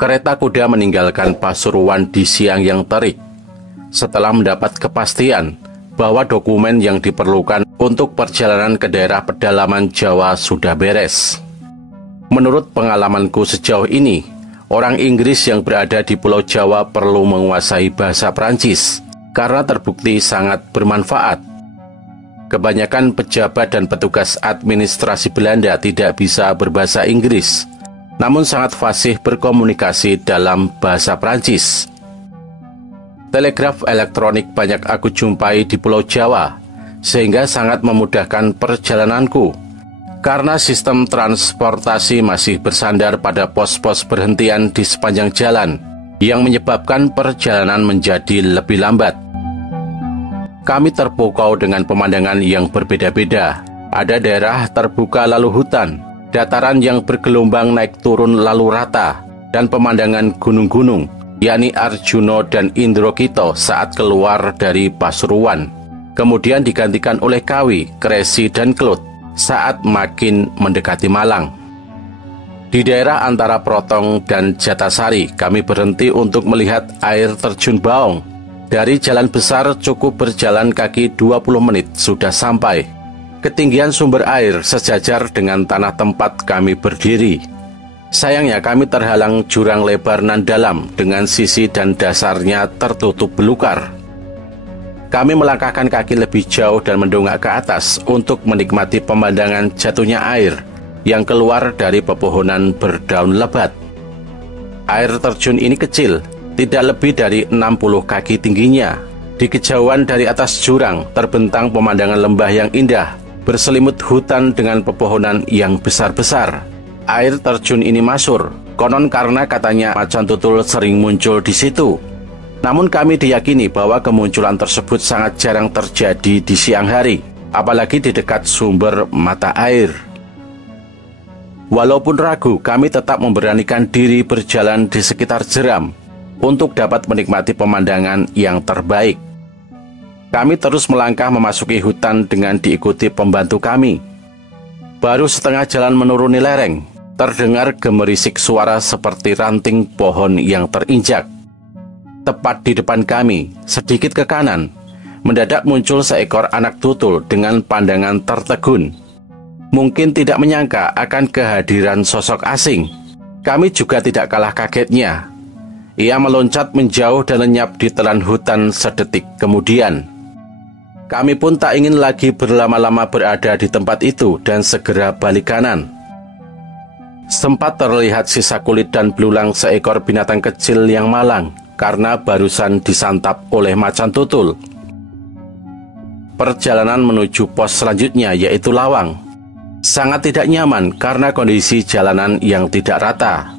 Kereta kuda meninggalkan Pasuruan di siang yang terik, setelah mendapat kepastian bahwa dokumen yang diperlukan untuk perjalanan ke daerah pedalaman Jawa sudah beres. Menurut pengalamanku sejauh ini, orang Inggris yang berada di Pulau Jawa perlu menguasai bahasa Prancis, karena terbukti sangat bermanfaat. Kebanyakan pejabat dan petugas administrasi Belanda tidak bisa berbahasa Inggris, namun sangat fasih berkomunikasi dalam bahasa Prancis. Telegraf elektronik banyak aku jumpai di Pulau Jawa, sehingga sangat memudahkan perjalananku, karena sistem transportasi masih bersandar pada pos-pos berhentian di sepanjang jalan, yang menyebabkan perjalanan menjadi lebih lambat. Kami terpukau dengan pemandangan yang berbeda-beda. Ada daerah terbuka lalu hutan, dataran yang bergelombang naik turun lalu rata, dan pemandangan gunung-gunung, yakni Arjuno dan Indrokito saat keluar dari Pasuruan. Kemudian digantikan oleh Kawi, Kresi, dan Klut saat makin mendekati Malang. Di daerah antara Protong dan Jatasari, kami berhenti untuk melihat air terjun Baong. Dari jalan besar cukup berjalan kaki 20 menit sudah sampai. Ketinggian sumber air sejajar dengan tanah tempat kami berdiri. Sayangnya kami terhalang jurang lebar nan dalam dengan sisi dan dasarnya tertutup belukar. Kami melangkahkan kaki lebih jauh dan mendongak ke atas untuk menikmati pemandangan jatuhnya air yang keluar dari pepohonan berdaun lebat. Air terjun ini kecil, tidak lebih dari 60 kaki tingginya. Di kejauhan dari atas jurang terbentang pemandangan lembah yang indah, berselimut hutan dengan pepohonan yang besar-besar. Air terjun ini masyhur, konon karena katanya macan tutul sering muncul di situ. Namun kami diyakini bahwa kemunculan tersebut sangat jarang terjadi di siang hari, apalagi di dekat sumber mata air. Walaupun ragu, kami tetap memberanikan diri berjalan di sekitar jeram untuk dapat menikmati pemandangan yang terbaik. Kami terus melangkah memasuki hutan dengan diikuti pembantu kami. Baru setengah jalan menuruni lereng, terdengar gemerisik suara seperti ranting pohon yang terinjak. Tepat di depan kami, sedikit ke kanan, mendadak muncul seekor anak tutul dengan pandangan tertegun. Mungkin tidak menyangka akan kehadiran sosok asing. Kami juga tidak kalah kagetnya. Ia meloncat menjauh dan lenyap di telan hutan sedetik kemudian. Kami pun tak ingin lagi berlama-lama berada di tempat itu dan segera balik kanan. Sempat terlihat sisa kulit dan belulang seekor binatang kecil yang malang karena barusan disantap oleh macan tutul. Perjalanan menuju pos selanjutnya yaitu Lawang sangat tidak nyaman karena kondisi jalanan yang tidak rata.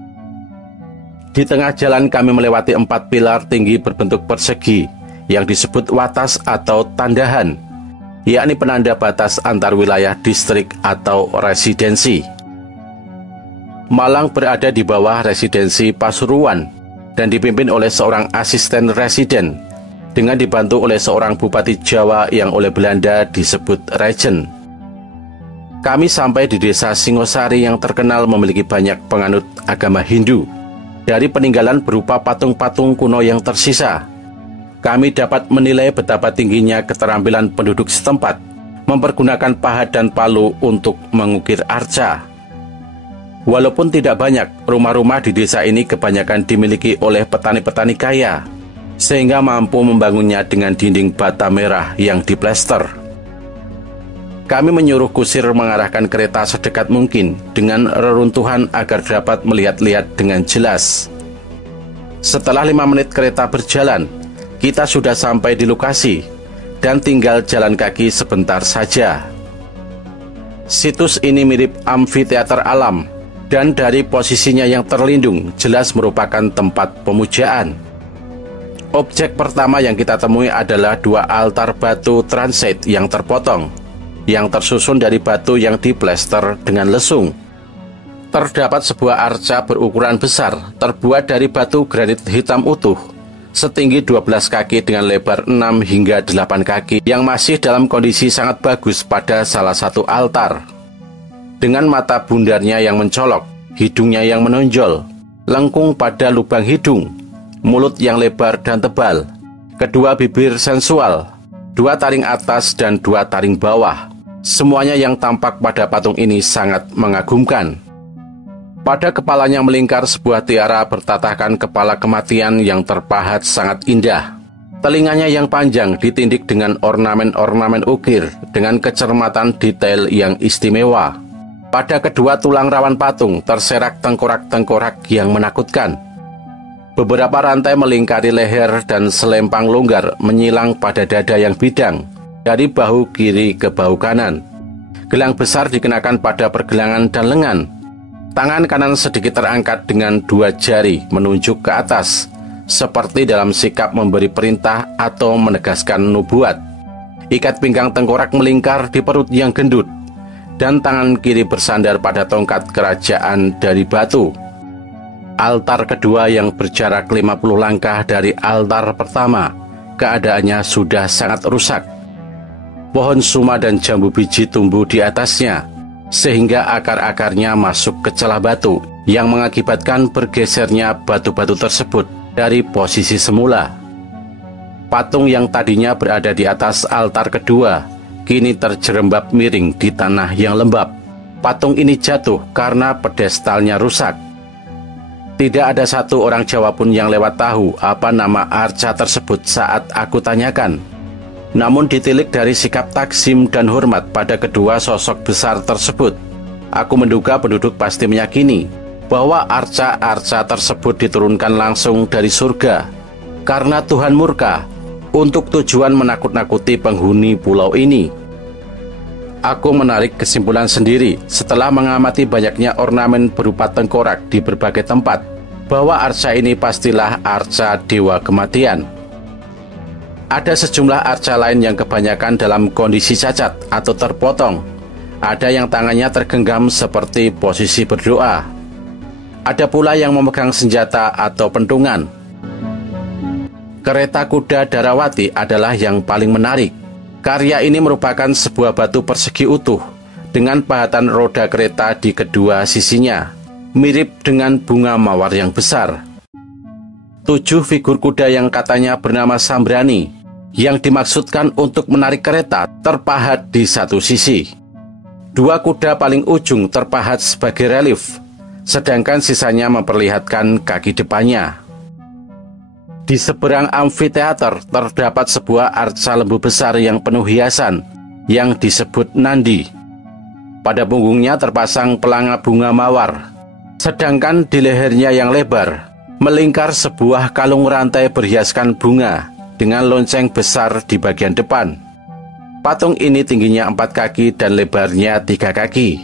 Di tengah jalan kami melewati 4 pilar tinggi berbentuk persegi yang disebut watas atau tandahan, yakni penanda batas antar wilayah distrik atau residensi. Malang berada di bawah residensi Pasuruan dan dipimpin oleh seorang asisten residen dengan dibantu oleh seorang bupati Jawa yang oleh Belanda disebut Regent. Kami sampai di desa Singosari yang terkenal memiliki banyak penganut agama Hindu. Dari peninggalan berupa patung-patung kuno yang tersisa, kami dapat menilai betapa tingginya keterampilan penduduk setempat mempergunakan pahat dan palu untuk mengukir arca. Walaupun tidak banyak, rumah-rumah di desa ini kebanyakan dimiliki oleh petani-petani kaya, sehingga mampu membangunnya dengan dinding bata merah yang diplester. Kami menyuruh kusir mengarahkan kereta sedekat mungkin dengan reruntuhan agar dapat melihat-lihat dengan jelas. Setelah 5 menit kereta berjalan, kita sudah sampai di lokasi dan tinggal jalan kaki sebentar saja. Situs ini mirip amfiteater alam dan dari posisinya yang terlindung jelas merupakan tempat pemujaan. Objek pertama yang kita temui adalah 2 altar batu transit yang terpotong, yang tersusun dari batu yang diplester dengan lesung. Terdapat sebuah arca berukuran besar, terbuat dari batu granit hitam utuh, setinggi 12 kaki dengan lebar 6 hingga 8 kaki, yang masih dalam kondisi sangat bagus pada salah satu altar. Dengan mata bundarnya yang mencolok, hidungnya yang menonjol, lengkung pada lubang hidung, mulut yang lebar dan tebal, kedua bibir sensual, 2 taring atas dan 2 taring bawah. Semuanya yang tampak pada patung ini sangat mengagumkan. Pada kepalanya melingkar sebuah tiara bertatahkan kepala kematian yang terpahat sangat indah. Telinganya yang panjang ditindik dengan ornamen-ornamen ukir dengan kecermatan detail yang istimewa. Pada kedua tulang rawan patung terserak tengkorak-tengkorak yang menakutkan. Beberapa rantai melingkari leher dan selempang longgar menyilang pada dada yang bidang dari bahu kiri ke bahu kanan. Gelang besar dikenakan pada pergelangan dan lengan. Tangan kanan sedikit terangkat dengan 2 jari menunjuk ke atas, seperti dalam sikap memberi perintah atau menegaskan nubuat. Ikat pinggang tengkorak melingkar di perut yang gendut, dan tangan kiri bersandar pada tongkat kerajaan dari batu. Altar kedua yang berjarak 50 langkah dari altar pertama, keadaannya sudah sangat rusak. Pohon suma dan jambu biji tumbuh di atasnya, sehingga akar-akarnya masuk ke celah batu yang mengakibatkan bergesernya batu-batu tersebut dari posisi semula. Patung yang tadinya berada di atas altar kedua kini terjerembab miring di tanah yang lembab. Patung ini jatuh karena pedestalnya rusak. Tidak ada satu orang Jawa pun yang lewat tahu apa nama arca tersebut saat aku tanyakan. Namun ditilik dari sikap takzim dan hormat pada kedua sosok besar tersebut, aku menduga penduduk pasti meyakini bahwa arca-arca tersebut diturunkan langsung dari surga karena Tuhan murka untuk tujuan menakut-nakuti penghuni pulau ini. Aku menarik kesimpulan sendiri setelah mengamati banyaknya ornamen berupa tengkorak di berbagai tempat bahwa arca ini pastilah arca dewa kematian. Ada sejumlah arca lain yang kebanyakan dalam kondisi cacat atau terpotong. Ada yang tangannya tergenggam seperti posisi berdoa. Ada pula yang memegang senjata atau pentungan. Kereta kuda Darawati adalah yang paling menarik. Karya ini merupakan sebuah batu persegi utuh dengan pahatan roda kereta di kedua sisinya, mirip dengan bunga mawar yang besar. 7 figur kuda yang katanya bernama Sambrani yang dimaksudkan untuk menarik kereta terpahat di satu sisi. 2 kuda paling ujung terpahat sebagai relief, sedangkan sisanya memperlihatkan kaki depannya. Di seberang amfiteater terdapat sebuah arca lembu besar yang penuh hiasan yang disebut Nandi. Pada punggungnya terpasang pelanga bunga mawar, sedangkan di lehernya yang lebar melingkar sebuah kalung rantai berhiaskan bunga dengan lonceng besar di bagian depan. Patung ini tingginya 4 kaki dan lebarnya 3 kaki.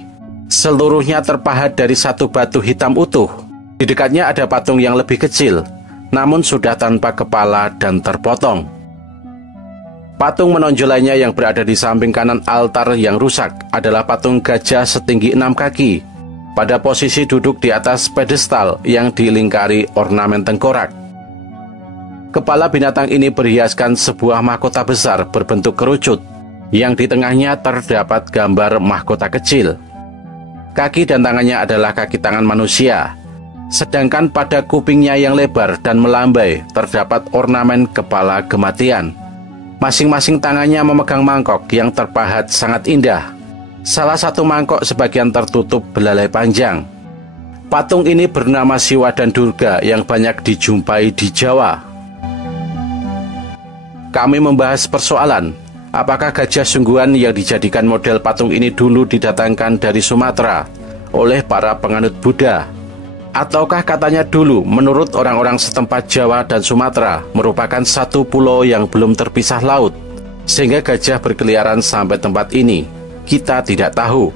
Seluruhnya terpahat dari satu batu hitam utuh. Di dekatnya ada patung yang lebih kecil, namun sudah tanpa kepala dan terpotong. Patung menonjol lainnya yang berada di samping kanan altar yang rusak adalah patung gajah setinggi 6 kaki, pada posisi duduk di atas pedestal yang dilingkari ornamen tengkorak. Kepala binatang ini berhiaskan sebuah mahkota besar berbentuk kerucut, yang di tengahnya terdapat gambar mahkota kecil. Kaki dan tangannya adalah kaki tangan manusia, sedangkan pada kupingnya yang lebar dan melambai terdapat ornamen kepala kematian. Masing-masing tangannya memegang mangkok yang terpahat sangat indah. Salah satu mangkok sebagian tertutup belalai panjang. Patung ini bernama Siwa dan Durga yang banyak dijumpai di Jawa. Kami membahas persoalan, apakah gajah sungguhan yang dijadikan model patung ini dulu didatangkan dari Sumatera oleh para penganut Buddha? Ataukah katanya dulu menurut orang-orang setempat Jawa dan Sumatera merupakan satu pulau yang belum terpisah laut, sehingga gajah berkeliaran sampai tempat ini? Kita tidak tahu.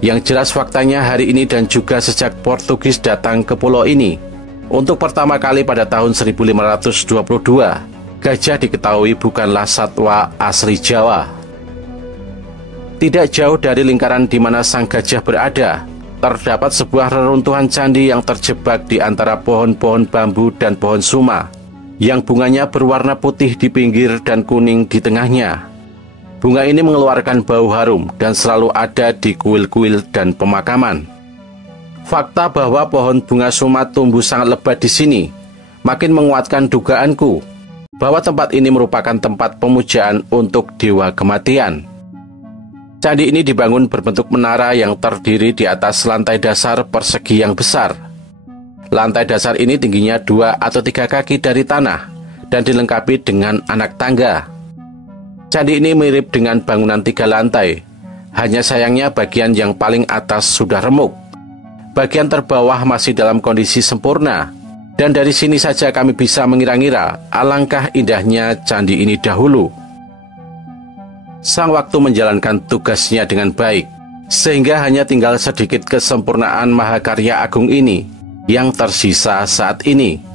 Yang jelas faktanya hari ini dan juga sejak Portugis datang ke pulau ini untuk pertama kali pada tahun 1522, gajah diketahui bukanlah satwa asli Jawa. Tidak jauh dari lingkaran di mana sang gajah berada, terdapat sebuah reruntuhan candi yang terjebak di antara pohon-pohon bambu dan pohon suma, yang bunganya berwarna putih di pinggir dan kuning di tengahnya. Bunga ini mengeluarkan bau harum dan selalu ada di kuil-kuil dan pemakaman. Fakta bahwa pohon bunga sumat tumbuh sangat lebat di sini makin menguatkan dugaanku bahwa tempat ini merupakan tempat pemujaan untuk dewa kematian. Candi ini dibangun berbentuk menara yang terdiri di atas lantai dasar persegi yang besar. Lantai dasar ini tingginya 2 atau 3 kaki dari tanah dan dilengkapi dengan anak tangga. Candi ini mirip dengan bangunan 3 lantai, hanya sayangnya bagian yang paling atas sudah remuk. Bagian terbawah masih dalam kondisi sempurna, dan dari sini saja kami bisa mengira-ngira alangkah indahnya candi ini dahulu. Sang Waktu menjalankan tugasnya dengan baik, sehingga hanya tinggal sedikit kesempurnaan mahakarya agung ini yang tersisa saat ini.